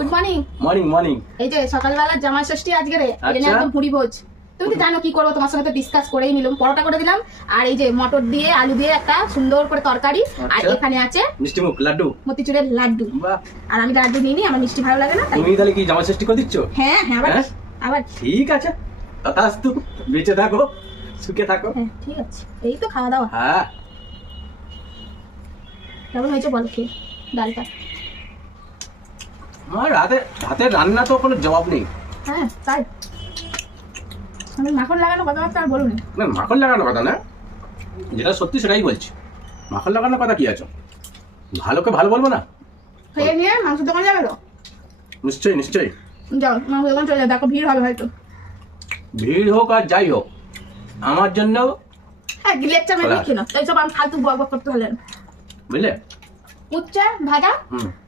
Good morning. Morning morning. এই যে সকালবেলা জামাই ষষ্ঠী আজকে রে, এটা নিয়ে একদম ভুড়ি ভোজ। তুমি তো জানো কি করবো, তোমার সঙ্গে তো ডিসকাস করেই নিলাম। পরোটা করে দিলাম, আর এই যে মটর দিয়ে আলু দিয়ে একটা সুন্দর করে তরকারি, আর এখানে আছে মিষ্টি মুখ লাড্ডু, মতিচুরের লাড্ডু। আর আমি লাড্ডু নিয়ে নি, আমার মিষ্টি ভালো লাগে না। তুমি তাহলে কি জামাই ষষ্ঠী করে দিচ্ছ? হ্যাঁ হ্যাঁ, আবার ঠিক আছে, তথাস্তু, বেঁচে থাকো, সুখে থাকো। হ্যাঁ ঠিক আছে, এই তো খাওয়া দাওয়া। হ্যাঁ, কেমন হয়েছে বলো খেয়ে ডালটা? আমার হাতের রান্না তো কোনো জবাব নেই। হ্যাঁ তাই, আমি মাখন লাগানো কথাবার্তা আর বলুন। না, মাখন লাগানোর কথা না, যেটা সত্যি সেটাই বলছি। মাখন লাগানোর কথা কি আছে? ভালোকে ভালো বলবো না? খেয়ে নিয়ে মাংস দোকান যাবে তো? নিশ্চয়ই নিশ্চয়ই। যাও মাংস দোকান চলে যাও, দেখো ভিড় হবে হয়তো। ভিড় হোক আর যাই হোক, আমার জন্য হ্যাঁ লেকচার মেরে দিচ্ছি না, এইসব আমি ফালতু বক বক করতে হলেন। বুঝলে? উচ্চা ভাজা হুম,